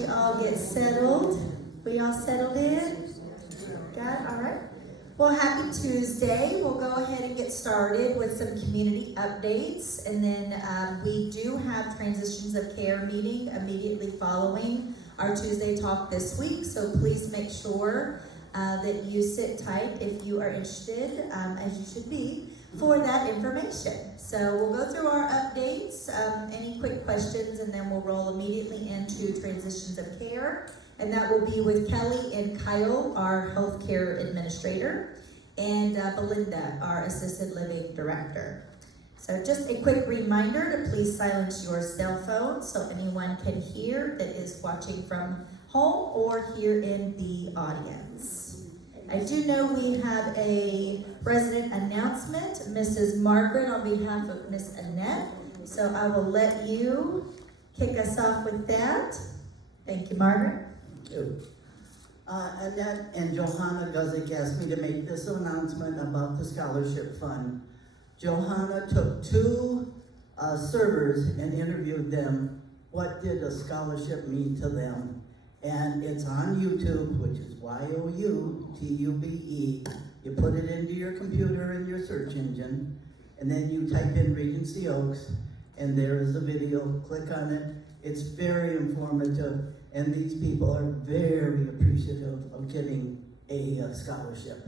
you all get settled. We all settled in? Got it? All right. Well, happy Tuesday. We'll go ahead and get started with some community updates. And then we do have Transitions of Care meeting immediately following our Tuesday talk this week. So please make sure that you sit tight if you are interested, as you should be, for that information. So we'll go through our updates, any quick questions, and then we'll roll immediately into Transitions of Care. And that will be with Kelly and Kyle, our healthcare administrator, and Belinda, our assisted living director. So just a quick reminder to please silence your cell phone so anyone can hear that is watching from home or here in the audience. I do know we have a resident announcement, Mrs. Margaret, on behalf of Miss Annette. So I will let you kick us off with that. Thank you, Margaret. Thank you. Annette and Johanna Guzik asked me to make this announcement about the scholarship fund. Johanna took two servers and interviewed them. What did a scholarship mean to them? And it's on YouTube, which is YOUTUBE. You put it into your computer in your search engine, and then you type in Regency Oaks, and there is a video. Click on it. It's very informative, and these people are very appreciative of getting a scholarship.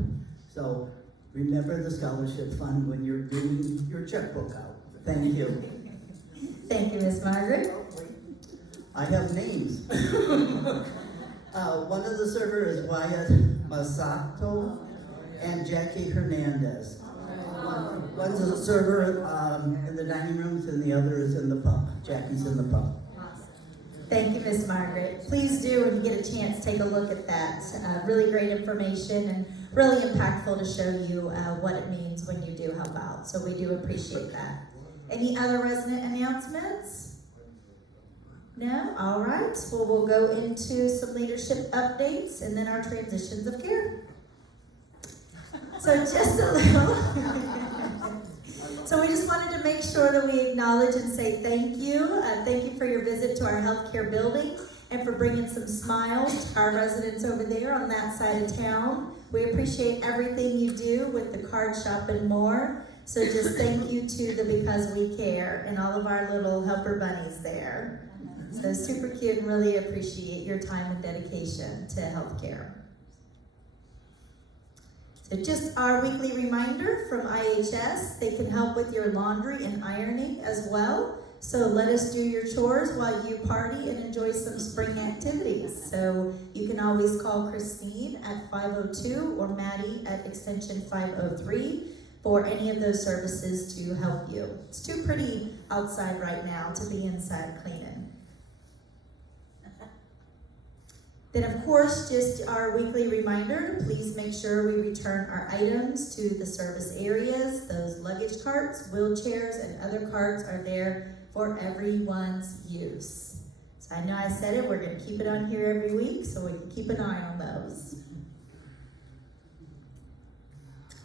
So remember the scholarship fund when you're getting your checkbook out. Thank you. Thank you, Miss Margaret. I have names. One of the servers is Wyatt Masato and Jackie Hernandez. One's a server in the dining rooms and the other is in the pub. Jackie's in the pub. Thank you, Miss Margaret. Please do, when you get a chance, take a look at that. Really great information and really impactful to show you what it means when you do help out. So we do appreciate that. Any other resident announcements? No? All right. Well, we'll go into some leadership updates and then our transitions of care. So just a little. So we just wanted to make sure that we acknowledge and say thank you. Thank you for your visit to our healthcare building and for bringing some smiles to our residents over there on that side of town. We appreciate everything you do with the card shop and more. So just thank you to the Because We Care and all of our little helper bunnies there. So super cute and really appreciate your time and dedication to healthcare. So just our weekly reminder from IHS, they can help with your laundry and ironing as well. So let us do your chores while you party and enjoy some spring activities. So you can always call Christine at 502 or Maddie at extension 503 for any of those services to help you. It's too pretty outside right now to be inside cleaning. Then, of course, just our weekly reminder, please make sure we return our items to the service areas. Those luggage carts, wheelchairs, and other carts are there for everyone's use. So I know I said it, we're going to keep it on here every week so we can keep an eye on those.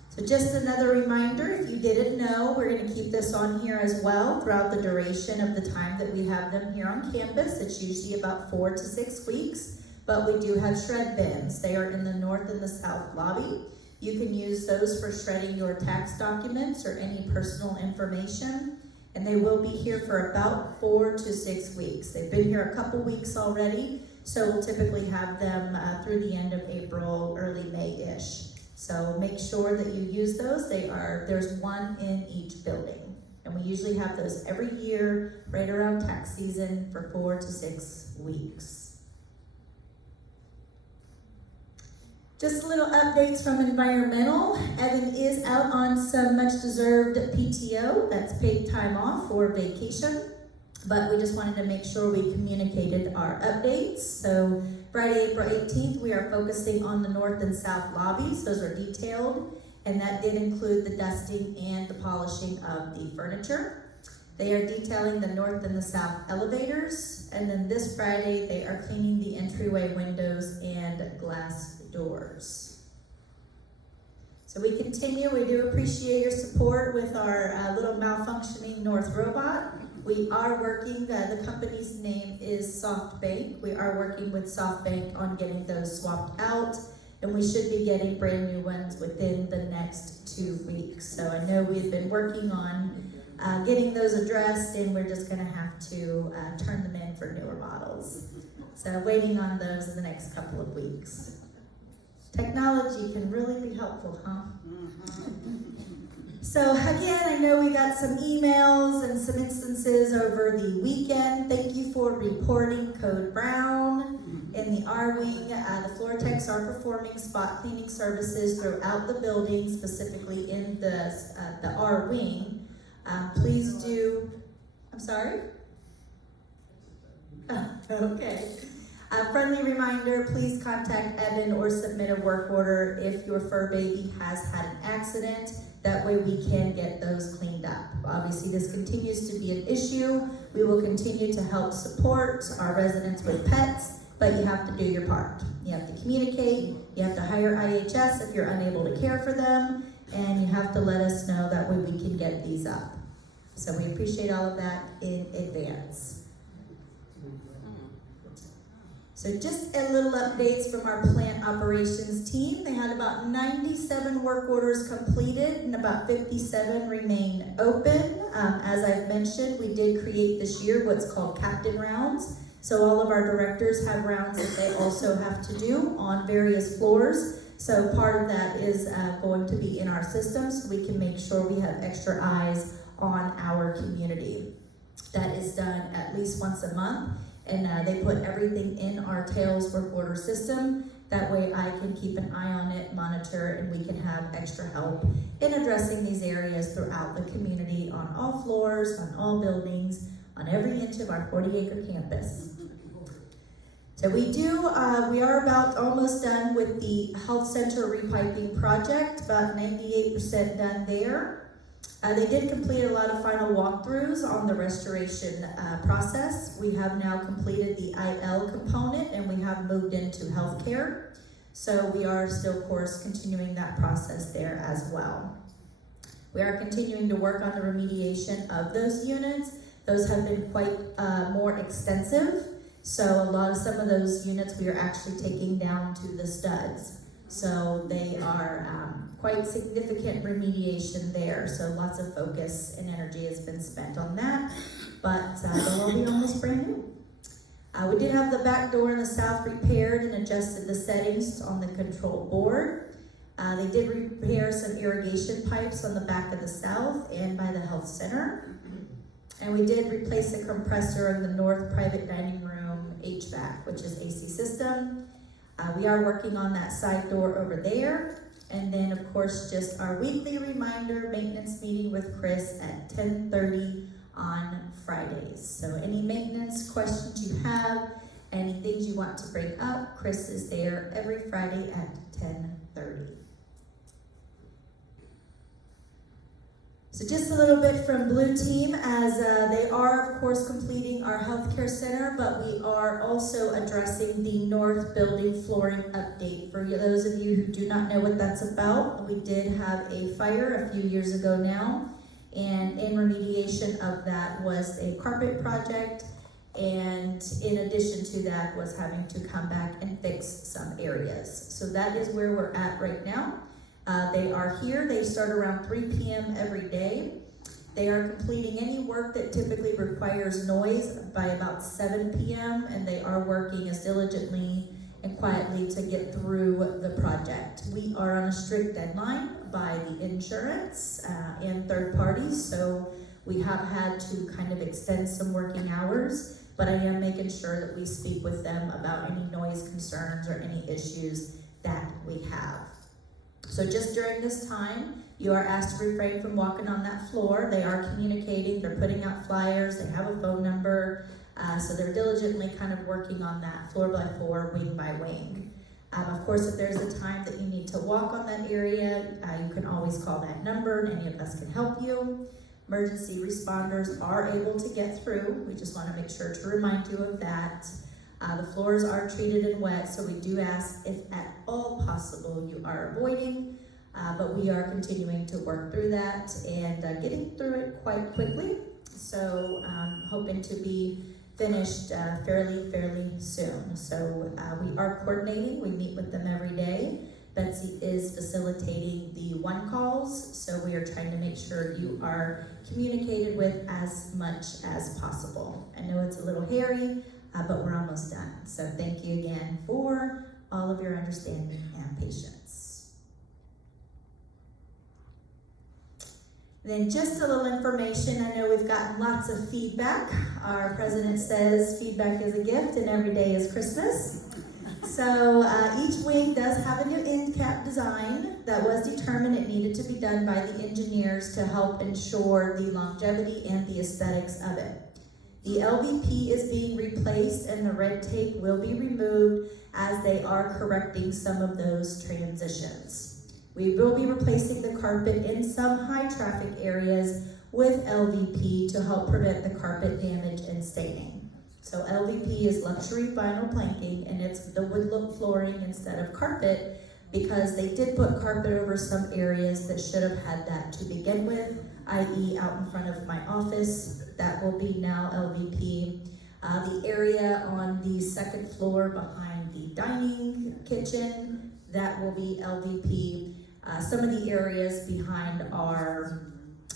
So just another reminder, if you didn't know, we're going to keep this on here as well throughout the duration of the time that we have them here on campus. It's usually about 4 to 6 weeks. But we do have shred bins. They are in the north and the south lobby. You can use those for shredding your tax documents or any personal information. And they will be here for about 4 to 6 weeks. They've been here a couple weeks already, so we'll typically have them through the end of April, early May-ish. So make sure that you use those. There's one in each building. And we usually have those every year, right around tax season for 4 to 6 weeks. Just little updates from environmental. Evan is out on some much deserved PTO, that's paid time off for vacation, but we just wanted to make sure we communicated our updates. So Friday, April 18th, we are focusing on the north and south lobbies. Those are detailed, and that did include the dusting and the polishing of the furniture. They are detailing the north and the south elevators, and then this Friday, they are cleaning the entryway windows and glass doors. So we continue. We do appreciate your support with our little malfunctioning North robot. We are working, the company's name is SoftBank. We are working with SoftBank on getting those swapped out, and we should be getting brand new ones within the next 2 weeks. So I know we've been working on getting those addressed, and we're just gonna have to turn them in for newer models. So waiting on those in the next couple of weeks. Technology can really be helpful, huh? So again, I know we got some emails and some instances over the weekend. Thank you for reporting Code Brown in the R Wing. The floor techs are performing spot cleaning services throughout the building, specifically in the R Wing. Please do, I'm sorry? Oh, okay. A friendly reminder, please contact Evan or submit a work order if your fur baby has had an accident. That way we can get those cleaned up. Obviously, this continues to be an issue. We will continue to help support our residents with pets, but you have to do your part. You have to communicate, you have to hire IHS if you're unable to care for them, and you have to let us know, that way we can get these up. So we appreciate all of that in advance. So just a little updates from our plant operations team. They had about 97 work orders completed and about 57 remain open. As I've mentioned, we did create this year what's called captain rounds. So all of our directors have rounds that they also have to do on various floors. So part of that is going to be in our system, so we can make sure we have extra eyes on our community. That is done at least once a month. And they put everything in our Tails work order system. That way I can keep an eye on it, monitor, and we can have extra help in addressing these areas throughout the community, on all floors, on all buildings, on every inch of our 40-acre campus. So we are about almost done with the health center repiping project, about 98% done there. They did complete a lot of final walkthroughs on the restoration process. We have now completed the IL component, and we have moved into healthcare. So we are still, of course, continuing that process there as well. We are continuing to work on the remediation of those units. Those have been quite more extensive. So some of those units we are actually taking down to the studs. So they are quite significant remediation there. So lots of focus and energy has been spent on that, but they'll all be almost brand new. We did have the back door in the south repaired and adjusted the settings on the control board. They did repair some irrigation pipes on the back of the south and by the health center. And we did replace the compressor in the north private dining room HVAC, which is AC system. We are working on that side door over there. And then, of course, just our weekly reminder maintenance meeting with Chris at 10:30 on Fridays. So any maintenance questions you have, any things you want to bring up, Chris is there every Friday at 10:30. So just a little bit from Blue Team, as they are, of course, completing our healthcare center, but we are also addressing the north building flooring update. For those of you who do not know what that's about, we did have a fire a few years ago now, and in remediation of that was a carpet project, and in addition to that was having to come back and fix some areas. So that is where we're at right now. They are here. They start around 3 p.m. every day. They are completing any work that typically requires noise by about 7 p.m. and they are working as diligently and quietly to get through the project. We are on a strict deadline by the insurance and third parties, so we have had to kind of extend some working hours, but I am making sure that we speak with them about any noise concerns or any issues that we have. So just during this time, you are asked to refrain from walking on that floor. They are communicating, they're putting out flyers, they have a phone number, so they're diligently kind of working on that floor by floor, wing by wing. Of course, if there's a time that you need to walk on that area, you can always call that number and any of us can help you. Emergency responders are able to get through. We just want to make sure to remind you of that. The floors are treated and wet, so we do ask if at all possible you are avoiding, but we are continuing to work through that and getting through it quite quickly. So hoping to be finished fairly soon. So we are coordinating. We meet with them every day. Betsy is facilitating the one calls, so we are trying to make sure you are communicated with as much as possible. I know it's a little hairy, but we're almost done. So thank you again for all of your understanding and patience. Then just a little information. I know we've gotten lots of feedback. Our president says feedback is a gift and every day is Christmas. So each wing does have a new end cap design that was determined it needed to be done by the engineers to help ensure the longevity and the aesthetics of it. The LVP is being replaced and the red tape will be removed as they are correcting some of those transitions. We will be replacing the carpet in some high traffic areas with LVP to help prevent the carpet damage and staining. So LVP is luxury vinyl planking, and it's the wood look flooring instead of carpet because they did put carpet over some areas that should have had that to begin with, i.e. out in front of my office. That will be now LVP. The area on the second floor behind the dining kitchen, that will be LVP. Some of the areas behind our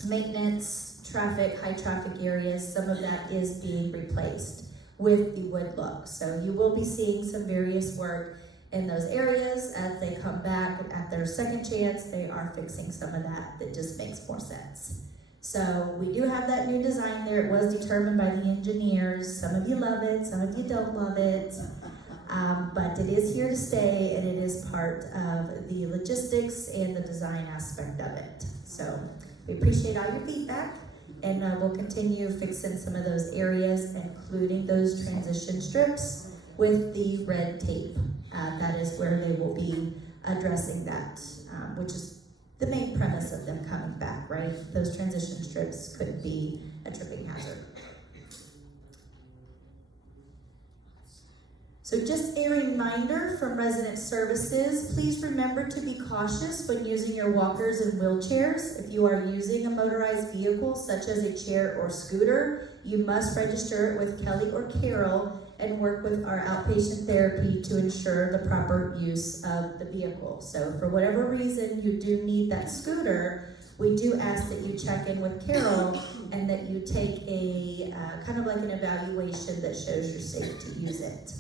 maintenance, traffic, high traffic areas, some of that is being replaced with the wood look. So you will be seeing some various work in those areas as they come back at their second chance. They are fixing some of that just makes more sense. So we do have that new design there. It was determined by the engineers. Some of you love it, some of you don't love it. But it is here to stay, and it is part of the logistics and the design aspect of it. So we appreciate all your feedback. And we'll continue fixing some of those areas, including those transition strips with the red tape. That is where they will be addressing that, which is the main premise of them coming back, right? Those transition strips could be a tripping hazard. So just a reminder from Resident Services, please remember to be cautious when using your walkers and wheelchairs. If you are using a motorized vehicle, such as a chair or scooter, you must register it with Kelly or Carol and work with our outpatient therapy to ensure the proper use of the vehicle. So for whatever reason you do need that scooter, we do ask that you check in with Carol and that you take a kind of like an evaluation that shows you're safe to use it.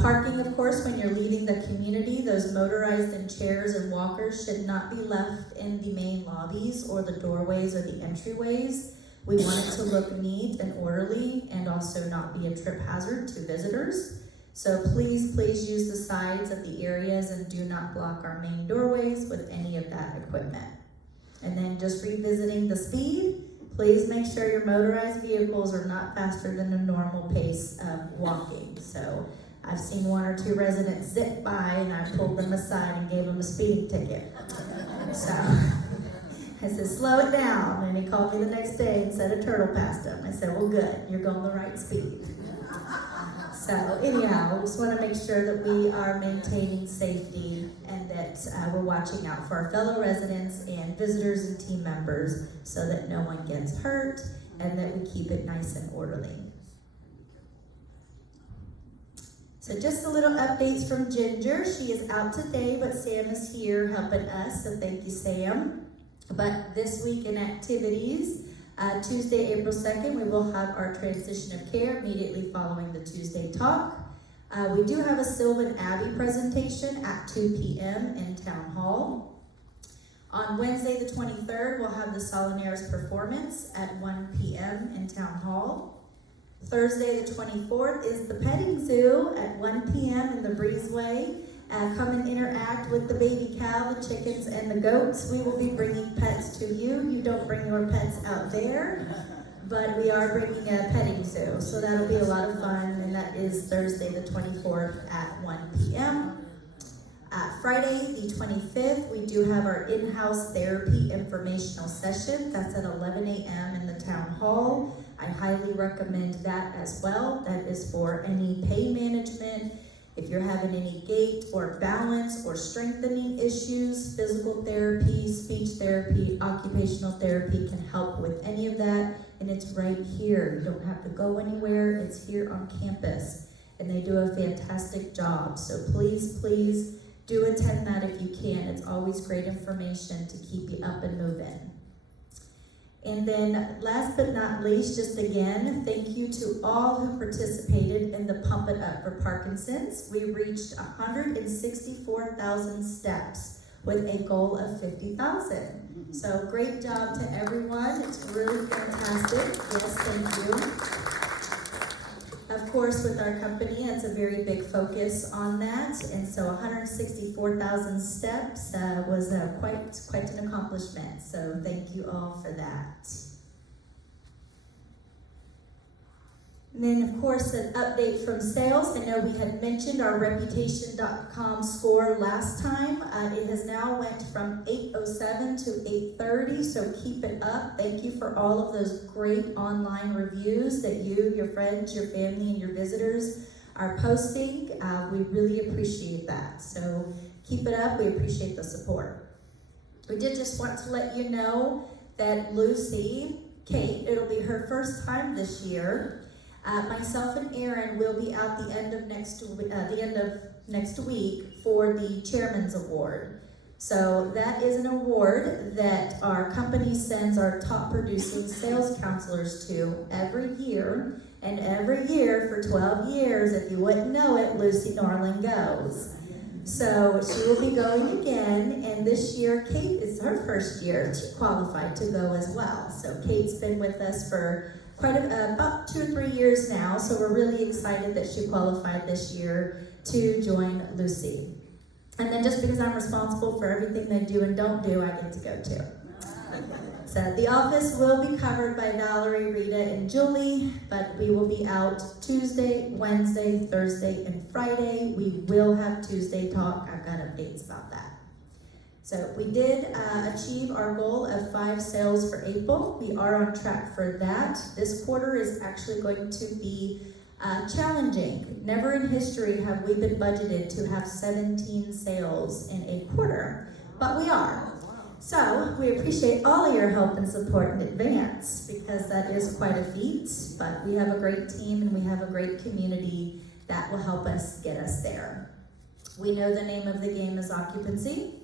Parking, of course, when you're leaving the community, those motorized and chairs and walkers should not be left in the main lobbies or the doorways or the entryways. We want it to look neat and orderly and also not be a trip hazard to visitors. So please use the sides of the areas and do not block our main doorways with any of that equipment. And then just revisiting the speed, please make sure your motorized vehicles are not faster than the normal pace of walking. So I've seen one or two residents zip by and I pulled them aside and gave them a speeding ticket. So I said, slow it down. And he called me the next day and said a turtle passed him. I said, well, good, you're going the right speed. So anyhow, we just want to make sure that we are maintaining safety and that we're watching out for our fellow residents and visitors and team members so that no one gets hurt and that we keep it nice and orderly. So just a little updates from Ginger. She is out today, but Sam is here helping us, so thank you, Sam. But this week in activities, Tuesday, April 2nd, we will have our transition of care immediately following the Tuesday talk. We do have a Sylvan Abbey presentation at 2 p.m. in Town Hall. On Wednesday, the 23rd, we'll have the Solanaires performance at 1 p.m. in Town Hall. Thursday the 24th is the petting zoo at 1 p.m. in the Breezeway. Come and interact with the baby cow, the chickens, and the goats. We will be bringing pets to you. You don't bring your pets out there, but we are bringing a petting zoo. So that'll be a lot of fun, and that is Thursday the 24th at 1 p.m. Friday the 25th, we do have our in-house therapy informational session. That's at 11 a.m. in the Town Hall. I highly recommend that as well. That is for any pain management, If you're having any gait or balance or strengthening issues, physical therapy, speech therapy, occupational therapy can help with any of that. And it's right here. You don't have to go anywhere. It's here on campus. And they do a fantastic job. So please, please do attend that if you can. It's always great information to keep you up and moving. And then last but not least, just again, thank you to all who participated in the Pump It Up for Parkinson's. We reached 164,000 steps with a goal of 50,000. So great job to everyone. It's really fantastic. Yes, thank you. Of course, with our company, it's a very big focus on that. And so 164,000 steps was quite an accomplishment. So thank you all for that. And then, of course, an update from sales. I know we had mentioned our Reputation.com score last time. It has now went from 807 to 830, so keep it up. Thank you for all of those great online reviews that you, your friends, your family, and your visitors are posting. We really appreciate that. So keep it up. We appreciate the support. We did just want to let you know that Lucy, Kate, it'll be her first time this year. Myself and Aaron will be out the end of next week for the Chairman's Award. So that is an award that our company sends our top producing sales counselors to every year. And every year for 12 years, if you wouldn't know it, Lucy Norland goes. So she will be going again, and this year Kate is her first year qualified to go as well. So Kate's been with us for about 2 or 3 years now, so we're really excited that she qualified this year to join Lucy. And then just because I'm responsible for everything they do and don't do, I get to go too. So the office will be covered by Valerie, Rita, and Julie, but we will be out Tuesday, Wednesday, Thursday, and Friday. We will have Tuesday talk. I've got updates about that. So we did achieve our goal of 5 sales for April. We are on track for that. This quarter is actually going to be challenging. Never in history have we been budgeted to have 17 sales in a quarter, but we are. So we appreciate all of your help and support in advance because that is quite a feat, but we have a great team and we have a great community that will help us get us there. We know the name of the game is occupancy.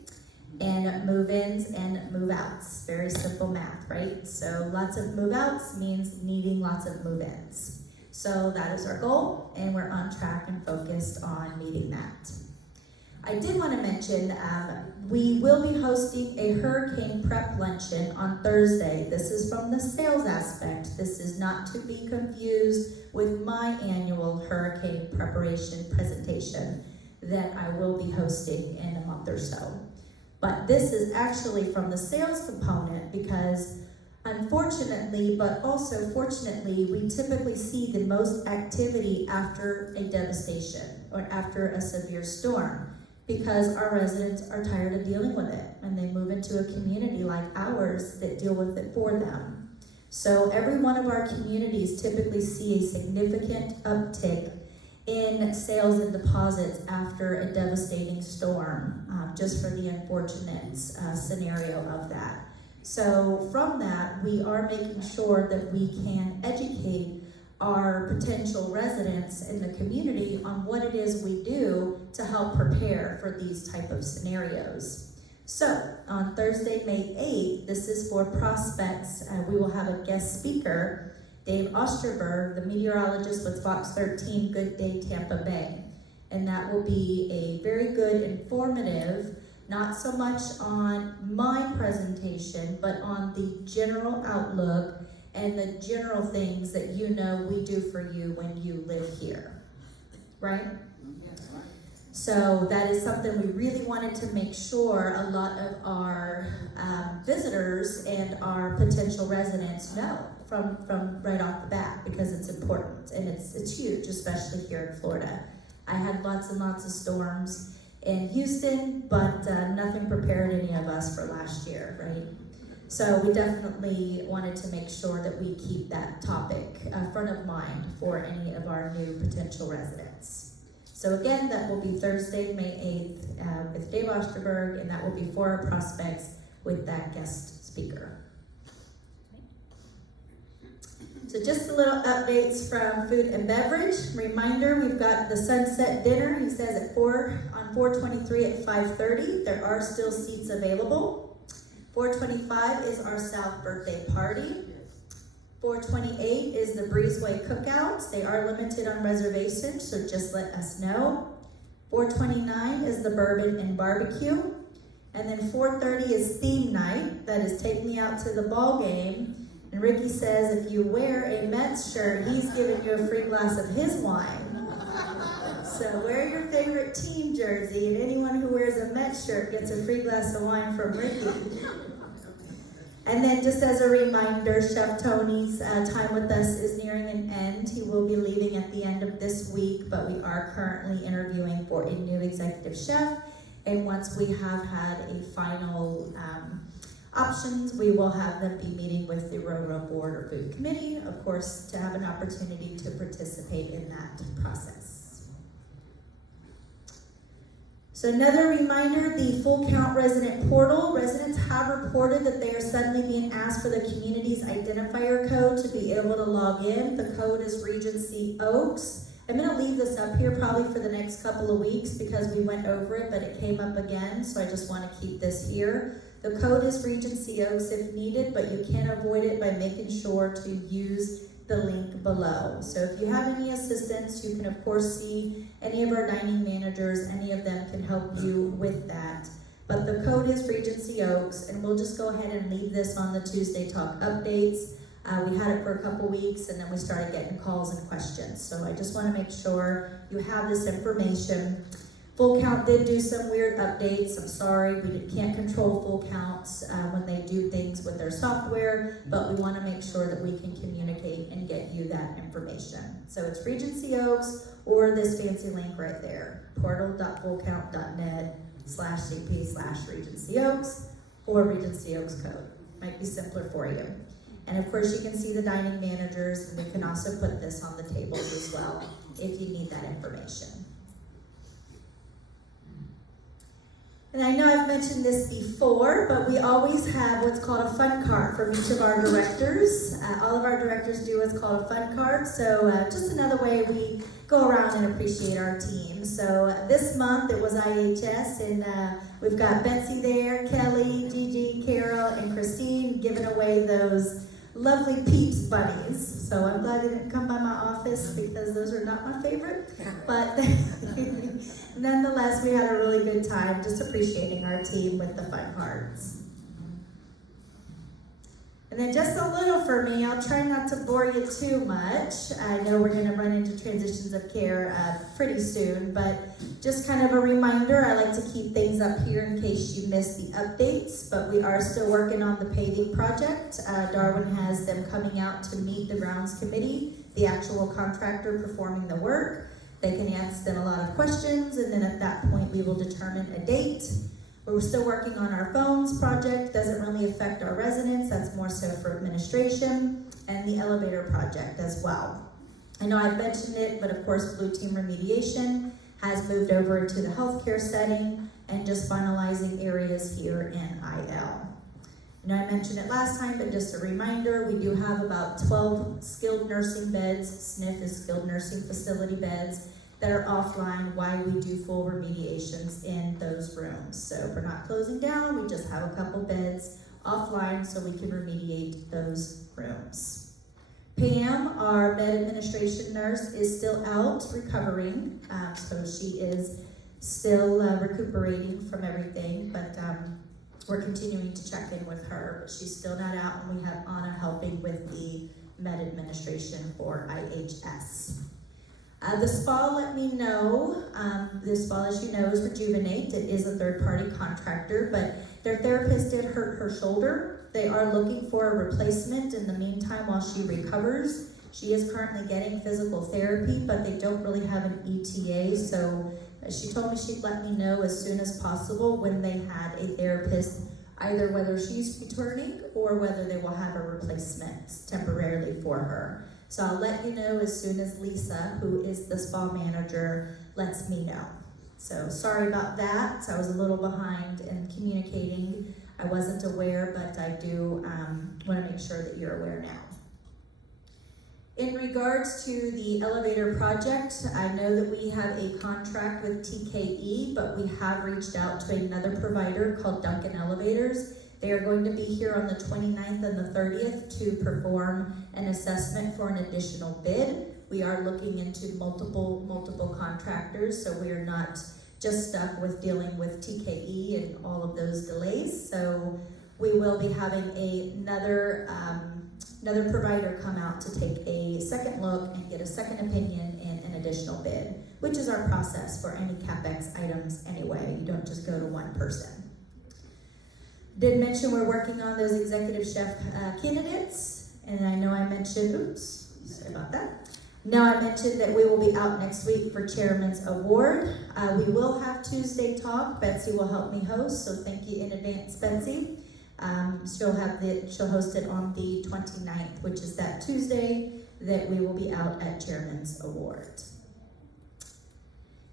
And move-ins and move-outs. Very simple math, right? So lots of move-outs means needing lots of move-ins. So that is our goal, and we're on track and focused on meeting that. I did want to mention, we will be hosting a hurricane prep luncheon on Thursday. This is from the sales aspect. This is not to be confused with my annual hurricane preparation presentation that I will be hosting in a month or so. But this is actually from the sales component because unfortunately, but also fortunately, we typically see the most activity after a devastation or after a severe storm because our residents are tired of dealing with it and they move into a community like ours that deal with it for them. So every one of our communities typically see a significant uptick in sales and deposits after a devastating storm, just for the unfortunate scenario of that. So from that, we are making sure that we can educate our potential residents in the community on what it is we do to help prepare for these type of scenarios. So on Thursday, May 8th, this is for prospects. We will have a guest speaker, Dave Osterberg, the meteorologist with Fox 13 Good Day Tampa Bay. And that will be a very good, informative, not so much on my presentation, but on the general outlook and the general things that you know we do for you when you live here, right? So that is something we really wanted to make sure a lot of our visitors and our potential residents know from right off the bat because it's important and it's huge, especially here in Florida. I had lots and lots of storms in Houston, but nothing prepared any of us for last year, right? So we definitely wanted to make sure that we keep that topic front of mind for any of our new potential residents. So again, that will be Thursday, May 8th with Dave Osterberg, and that will be for our prospects with that guest speaker. So just a little updates from food and beverage. Reminder, we've got the sunset dinner, he says at 4/23 at 5:30. There are still seats available. 4:25 is our South birthday party. 4:28 is the Breezeway Cookouts. They are limited on reservations, so just let us know. 4:29 is the Bourbon and Barbecue. And then 4:30 is theme night. That is Take Me Out to the Ball Game. And Ricky says if you wear a Mets shirt, he's giving you a free glass of his wine. So wear your favorite team jersey, and anyone who wears a Mets shirt gets a free glass of wine from Ricky. And then just as a reminder, Chef Tony's time with us is nearing an end. He will be leaving at the end of this week, but we are currently interviewing for a new executive chef. And once we have had a final options, we will have them be meeting with the Railroad Board or Food Committee, of course, to have an opportunity to participate in that process. So another reminder, the Full Count resident portal. Residents have reported that they are suddenly being asked for the community's identifier code to be able to log in. The code is Regency Oaks. I'm going to leave this up here probably for the next couple of weeks because we went over it, but it came up again, so I just want to keep this here. The code is Regency Oaks if needed, but you can avoid it by making sure to use the link below. So if you have any assistance, you can of course see any of our dining managers, any of them can help you with that. But the code is Regency Oaks, and we'll just go ahead and leave this on the Tuesday Talk updates. We had it for a couple weeks, and then we started getting calls and questions. So I just want to make sure you have this information. Full Count did do some weird updates. I'm sorry, we can't control Full Counts when they do things with their software, but we want to make sure that we can communicate and get you that information. So it's Regency Oaks or this fancy link right there, portal.fullcount.net/CP/Regency Oaks or Regency Oaks code. Might be simpler for you. And of course you can see the dining managers, and we can also put this on the tables as well if you need that information. And I know I've mentioned this before, but we always have what's called a fun cart from each of our directors. All of our directors do what's called a fun cart, so just another way we go around and appreciate our team. So this month it was IHS, and we've got Betsy there, Kelly, Gigi, Carol, and Christine giving away those lovely Peeps bunnies. So I'm glad they didn't come by my office because those are not my favorite. But nonetheless, we had a really good time just appreciating our team with the fun cards. And then just a little for me, I'll try not to bore you too much. I know we're going to run into transitions of care pretty soon, but just kind of a reminder, I like to keep things up here in case you missed the updates, but we are still working on the paving project. Darwin has them coming out to meet the grounds committee, the actual contractor performing the work. They can ask them a lot of questions, and then at that point we will determine a date. We're still working on our phones project, doesn't really affect our residents, that's more so for administration, and the elevator project as well. I know I've mentioned it, but of course Blue Team Remediation has moved over to the healthcare setting and just finalizing areas here in IL. I know I mentioned it last time, but just a reminder, we do have about 12 skilled nursing beds, SNF is skilled nursing facility beds, that are offline while we do full remediations in those rooms. So we're not closing down, we just have a couple beds offline so we can remediate those rooms. Pam, our med administration nurse, is still out recovering, so she is still recuperating from everything, but we're continuing to check in with her, but she's still not out, and we have Anna helping with the med administration for IHS. The spa let me know, the spa, as you know, is Rejuvenate. It is a third-party contractor, but their therapist did hurt her shoulder. They are looking for a replacement in the meantime while she recovers. She is currently getting physical therapy, but they don't really have an ETA, so she told me she'd let me know as soon as possible when they had a therapist, either whether she's returning or whether they will have a replacement temporarily for her. So I'll let you know as soon as Lisa, who is the spa manager, lets me know. So sorry about that. I was a little behind in communicating. I wasn't aware, but I do want to make sure that you're aware now. In regards to the elevator project, I know that we have a contract with TKE, but we have reached out to another provider called Duncan Elevators. They are going to be here on the 29th and the 30th to perform an assessment for an additional bid. We are looking into multiple contractors, so we are not just stuck with dealing with TKE and all of those delays. So we will be having another provider come out to take a second look and get a second opinion and an additional bid, which is our process for any CapEx items anyway. You don't just go to one person. Did mention we're working on those executive chef candidates, and I know I mentioned, oops, sorry about that. Now I mentioned that we will be out next week for Chairman's Award. We will have Tuesday Talk. Betsy will help me host, so thank you in advance, Betsy. She'll host it on the 29th, which is that Tuesday that we will be out at Chairman's Award.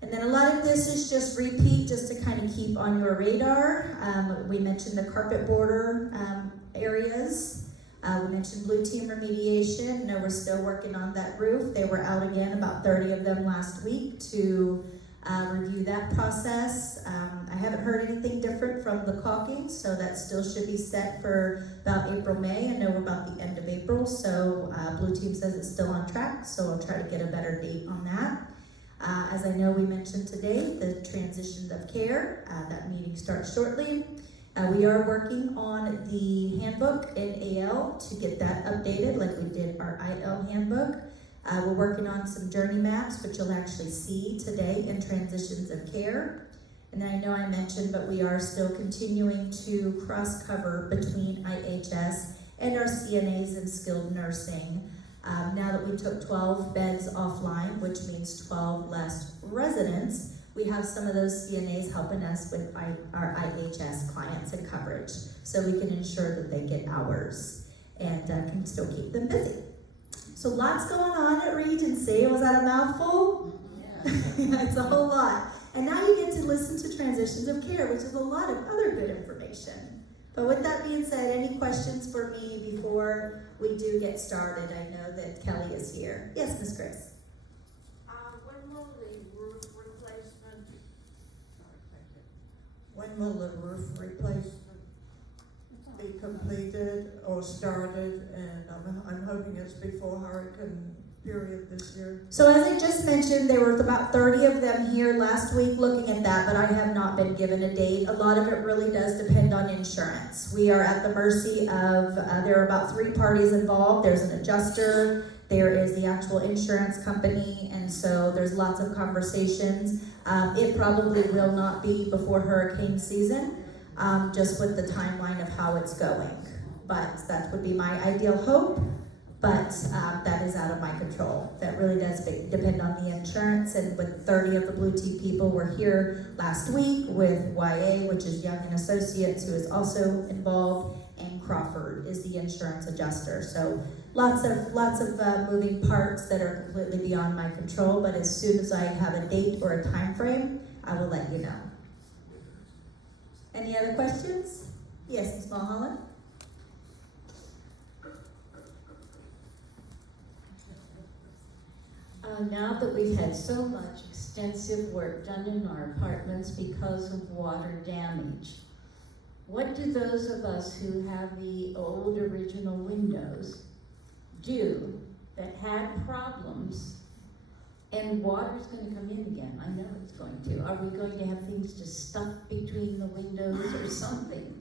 And then a lot of this is just repeat, just to kind of keep on your radar. We mentioned the carpet border areas. We mentioned blue team remediation. No, we're still working on that roof. They were out again, about 30 of them last week to review that process. I haven't heard anything different from the caulking, so that still should be set for about April, May. I know we're about the end of April, so blue team says it's still on track, so I'll try to get a better date on that. As I know we mentioned today, the transition of care, that meeting starts shortly. We are working on the handbook in AL to get that updated like we did our IL handbook. We're working on some journey maps, which you'll actually see today in transitions of care. And I know I mentioned, but we are still continuing to cross-cover between IHS and our CNAs in skilled nursing. Now that we took 12 beds offline, which means 12 less residents, we have some of those CNAs helping us with our IHS clients and coverage, so we can ensure that they get hours and can still keep them busy. So lots going on at Regency. Was that a mouthful? Yeah. It's a whole lot. And now you get to listen to Transitions of Care, which is a lot of other good information. But with that being said, any questions for me before we do get started? I know that Kelly is here. Yes, Ms. Chris. When will the roof replacement? When will the roof replacement be completed or started? And I'm hoping it's before hurricane period this year. So as I just mentioned, there were about 30 of them here last week looking at that, but I have not been given a date. A lot of it really does depend on insurance. We are at the mercy of, there are about 3 parties involved. There's an adjuster, there is the actual insurance company, and so there's lots of conversations. It probably will not be before hurricane season, just with the timeline of how it's going. But that would be my ideal hope. But that is out of my control. That really does depend on the insurance, and with 30 of the Blue Tea people were here last week with YA, which is Young and Associates, who is also involved, and Crawford is the insurance adjuster. So lots of moving parts that are completely beyond my control, but as soon as I have a date or a time frame, I will let you know. Any other questions? Yes, Ms. Mulholland? Now that we've had so much extensive work done in our apartments because of water damage, what do those of us who have the old original windows do that had problems, and water's going to come in again? I know it's going to. Are we going to have things to stuff between the windows or something?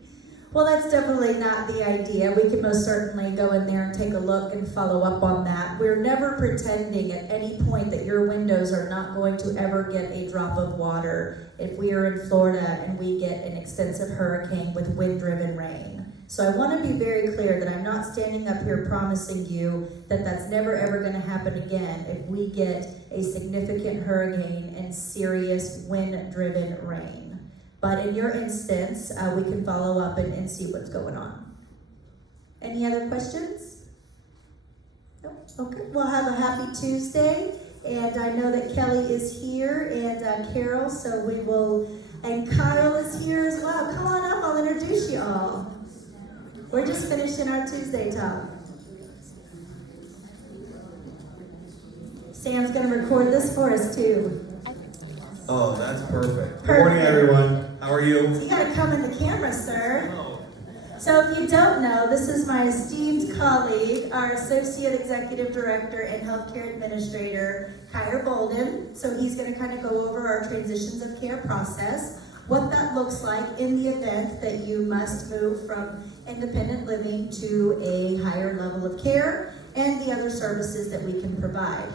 Well, that's definitely not the idea. We can most certainly go in there and take a look and follow up on that. We're never pretending at any point that your windows are not going to ever get a drop of water if we are in Florida and we get an extensive hurricane with wind-driven rain. So I want to be very clear that I'm not standing up here promising you that that's never ever going to happen again if we get a significant hurricane and serious wind-driven rain. But in your instance, we can follow up and see what's going on. Any other questions? Nope. Okay, well, have a happy Tuesday, and I know that Kelly is here, and Carol, so we will, and Kyle is here as well. Come on up, I'll introduce you all. We're just finishing our Tuesday talk. Sam's gonna record this for us too. Oh, that's perfect. Good Perfect. morning, everyone. How are you? You gotta come in the camera, sir. So if you don't know, this is my esteemed colleague, our Associate Executive Director and Healthcare Administrator, Kyer Bolden. So he's gonna kind of go over our transitions of care process, what that looks like in the event that you must move from independent living to a higher level of care, and the other services that we can provide.